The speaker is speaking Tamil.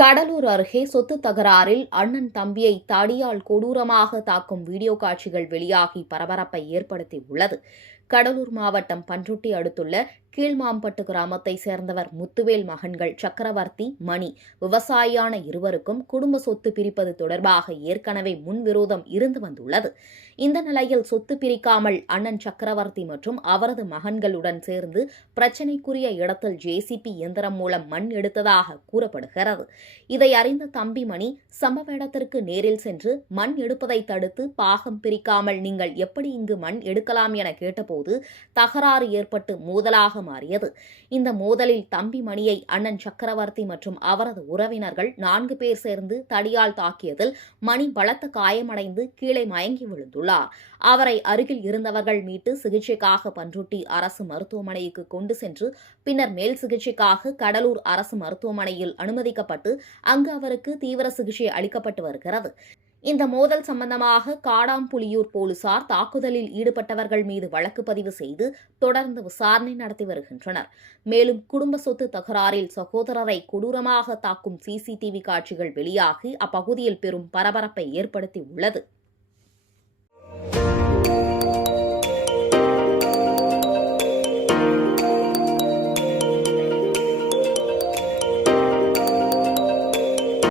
கடலூர் அருகே சொத்து தகராறில் அண்ணன் தம்பியை தடியால் கொடூரமாக தாக்கும் வீடியோ காட்சிகள் வெளியாகி பரபரப்பை ஏற்படுத்தியுள்ளது. கடலூர் மாவட்டம் பண்ருட்டி அடுத்துள்ள கீழ்மாம்பட்டு கிராமத்தைச் சேர்ந்தவர் முத்துவேல் மகன்கள் சக்கரவர்த்தி, மணி விவசாயியான இருவருக்கும் குடும்ப சொத்து பிரிப்பது தொடர்பாக ஏற்கனவே முன்விரோதம் இருந்து வந்துள்ளது. இந்த நிலையில் சொத்து பிரிக்காமல் அண்ணன் சக்கரவர்த்தி மற்றும் அவரது மகன்களுடன் சேர்ந்து பிரச்சினைக்குரிய இடத்தில் ஜேசிபி இயந்திரம் மூலம் மண் எடுத்ததாக கூறப்படுகிறது. இதை அறிந்த தம்பி மணி சம்பவ இடத்திற்கு நேரில் சென்று மண் எடுப்பதை தடுத்து பாகம் பிரிக்காமல் நீங்கள் எப்படி இங்கு மண் எடுக்கலாம் என கேட்டபோது தகராறு ஏற்பட்டு மோதலாக மாறியது. இந்த மோதலில் தம்பி மணியை அண்ணன் சக்கரவர்த்தி மற்றும் அவரது உறவினர்கள் 4 பேர் சேர்ந்து தடியால் தாக்கியதில் மணி பலத்த காயமடைந்து கீழே மயங்கி விழுந்துள்ளார். அவரை அருகில் இருந்தவர்கள் மீட்டு சிகிச்சைக்காக பண்ருட்டி அரசு மருத்துவமனைக்கு கொண்டு சென்று பின்னர் மேல் சிகிச்சைக்காக கடலூர் அரசு மருத்துவமனையில் அனுமதிக்கப்பட்டு அங்கு அவருக்கு தீவிர சிகிச்சை அளிக்கப்பட்டு வருகிறது. இந்த மோதல் சம்பந்தமாக காடாம்புலியூர் போலீசார் தாக்குதலில் ஈடுபட்டவர்கள் மீது வழக்கு பதிவு செய்து தொடர்ந்து விசாரணை நடத்தி வருகின்றனர். மேலும் குடும்ப சொத்து தகராறில் சகோதரரை கொடூரமாக தாக்கும் சிசிடிவி காட்சிகள் வெளியாகி அப்பகுதியில் பெரும் பரபரப்பை ஏற்படுத்தியுள்ளது.